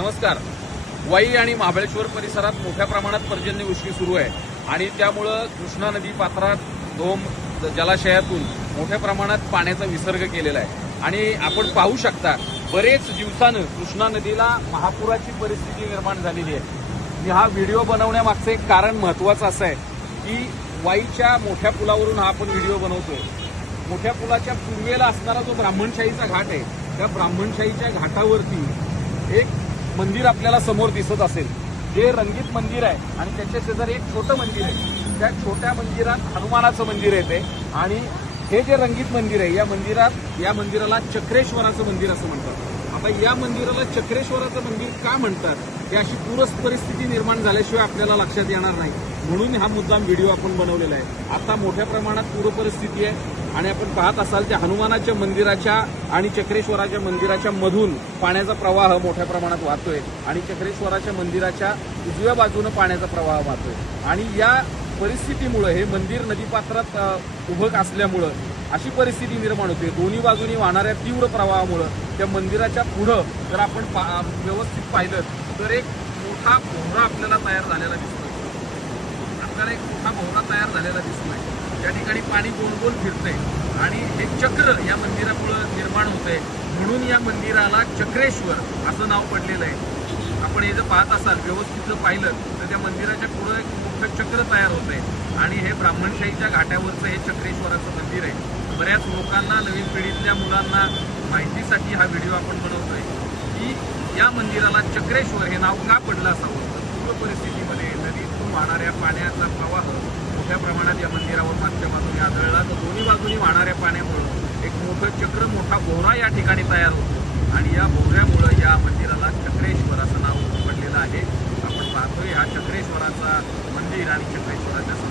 नमस्कार. वाई आणि महाबळेश्वर परिसरात मोठ्या प्रमाणात पर्जन्यवृष्टी सुरू आहे आणि त्यामुळं कृष्णा नदी पात्रात धोम जलाशयातून मोठ्या प्रमाणात पाण्याचा विसर्ग केलेला आहे. आणि आपण पाहू शकता बरेच दिवसानं कृष्णा नदीला महापुराची परिस्थिती निर्माण झालेली आहे. हा व्हिडिओ बनवण्यामागचं एक कारण महत्वाचं असं आहे की वाईच्या मोठ्या पुलावरून हा आपण व्हिडिओ बनवतोय. मोठ्या पुलाच्या पूर्वेला असणारा जो ब्राह्मणशाहीचा घाट आहे त्या ब्राह्मणशाहीच्या घाटावरती एक मंदिर आपल्याला समोर दिसत असेल. जे रंगीत मंदिर आहे आणि त्याच्या शेजारी एक छोटं मंदिर आहे. त्या छोट्या मंदिरात हनुमानाचं मंदिर येते आणि हे जे रंगीत मंदिर आहे या मंदिरात या मंदिराला चक्रेश्वराचं मंदिर असं म्हणतात. आता या मंदिराला चक्रेश्वराचं मंदिर का म्हणतात? हे अशी पूरस परिस्थिती निर्माण झाल्याशिवाय आपल्याला लक्षात येणार नाही. म्हणून हा मुद्दाम व्हिडिओ आपण बनवलेला आहे. आता मोठ्या प्रमाणात पूर परिस्थिती आहे आणि आपण पाहत असाल त्या हनुमानाच्या मंदिराच्या आणि चक्रेश्वराच्या मंदिराच्या मधून पाण्याचा प्रवाह मोठ्या प्रमाणात वाहतोय आणि चक्रेश्वराच्या मंदिराच्या उजव्या बाजूनं पाण्याचा प्रवाह वाहतोय. आणि या परिस्थितीमुळे हे मंदिर नदीपात्रात उभक उभं असल्यामुळं अशी परिस्थिती निर्माण होते. दोन्ही बाजूनी वाहणाऱ्या तीव्र प्रवाहामुळं त्या मंदिराच्या पुढं जर आपण पा- व्यवस्थित पाहिलं तर एक मोठा भोवरा आपल्याला तयार झालेला दिसतोय. आपल्याला एक मोठा भोवरा तयार झालेला दिसतोय. त्या ठिकाणी पाणी गोल गोल फिरते आणि हे चक्र या मंदिरामुळं निर्माण होतंय. म्हणून या मंदिराला चक्रेश्वर असं नाव पडलेलं आहे. आपण हे जर पाहत असाल व्यवस्थित जर पाहिलं तर त्या मंदिराच्या पुढं एक मोठं चक्र तयार होत आहे आणि हे ब्राह्मणशाहीच्या घाट्यावरचं हे चक्रेश्वराचं मंदिर आहे. बऱ्याच लोकांना नवीन पिढीतल्या मुलांना माहितीसाठी हा व्हिडिओ आपण बनवतोय. की या मंदिराला चक्रेश्वर हे नाव का पडलं असावं? तर पूर्व परिस्थितीमध्ये नदीतून वाहणाऱ्या पाण्याचा प्रवाह मोठ्या प्रमाणात या मंदिरावर मागच्या बाजूने आढळला. तर दोन्ही बाजूनी वाहणाऱ्या पाण्यामुळं एक मोठं चक्र मोठा भोवरा या ठिकाणी तयार होतो. आणि या भोवऱ्यामुळं या मंदिराला चक्रेश्वर असं नाव पडलेलं आहे. आपण पाहतोय हा चक्रेश्वराचा मंदिर आणि चक्रेश्वराच्या